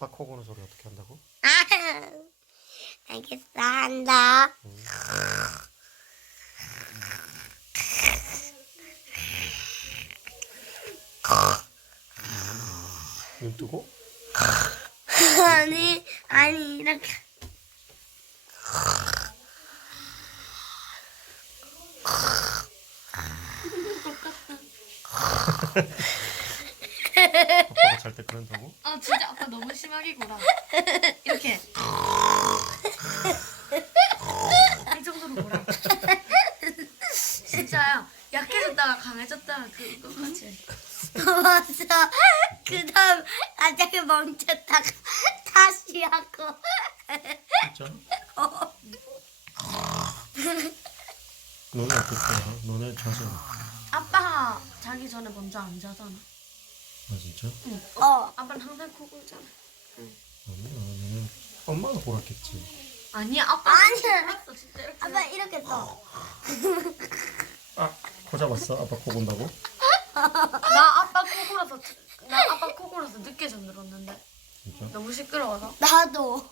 아빠 코 고는 소리 어떻게 한다고? 아, 알겠어, 한다. 눈 뜨고? 아니, 이렇게. 아빠가 잘 때 그런다고? 아 진짜 아빠 너무 심하게 굴어. 이렇게 이 정도로 굴어. 진짜야. 약해졌다가 강해졌다가 그거 같이. 맞아. 그 다음, 갑자기 멈췄다가 다시 하고. 진짜? 너네 어떻게 알아? 너네 자세는? 아빠가 자기 전에 먼저 안 자잖아. 아 진짜? 응. 아빠는 항상 코 골잖아. 아니야 너네 엄마가 골았겠지. 아니야 아빠. 아니야. 골았어 진짜 이렇게. 아빠, 이렇게 써. 아! 코 잡았어? 아빠 코 본다고? 나 아빠 코 골아서 늦게 잠들었는데 진짜? 너무 시끄러워서. 나도.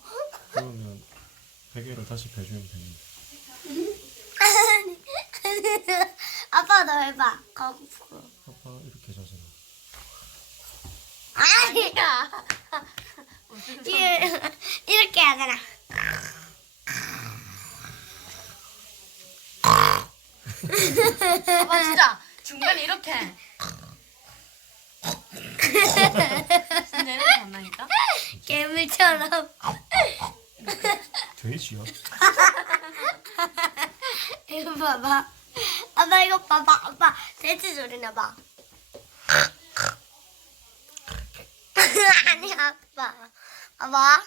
그러면 베개를 다시 배주면 되는데. 아빠, 너 해봐. 거꾸로. 아빠 이렇게 자세요. 아니야. 무슨 소리야. 이렇게 하잖아. 아빠 진짜 중간에 이렇게. 진짜 이렇게 한다니까? 괴물처럼. 돼지야? 이거 봐봐. 아빠, 이거 봐봐. 아빠, 돼지 소리 나봐. 아니, 아빠. 봐봐.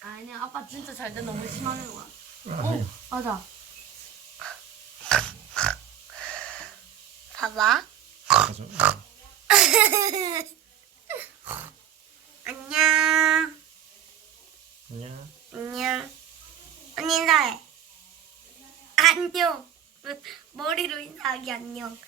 아니야 아빠 진짜 잘 때 너무 심하게 굴어. 아니야. 맞아. 봐봐. 맞아. 안녕. 아니야. 안녕. 언니 인사해. 안녕. 머리로 인사하기 안녕.